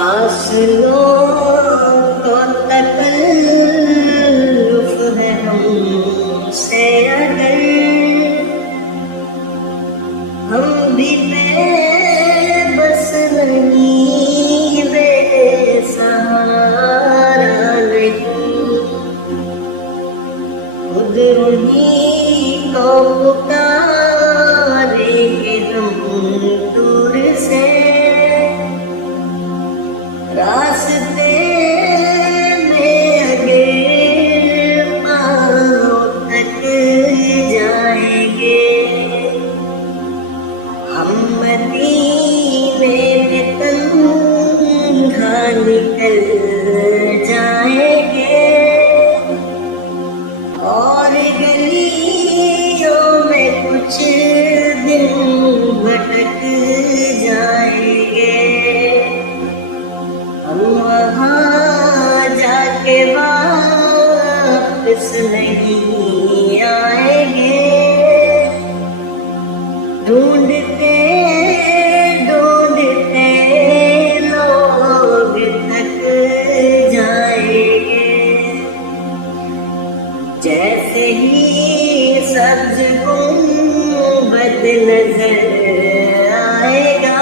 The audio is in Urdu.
فاصلوں کو تکلف ہے ہم سے اگر ہم بھی بے بس نہیں، بے سہارا نہیں، خود انہیں کو پکاریں گے ہم دور سے، راستے میں اگر پاؤں تک جائیں گے، ہم مدینے میں تنہا نکل جائیں گے، اور گلیوں میں کچھ دن بھٹک جائیں گے، ہم وہاں جا کے واپس نہیں آئیں گے، ڈھونڈتے ڈھونڈتے لوگ تھک جائیں گے، جیسے ہی سبز گنبد نظر آئے گا،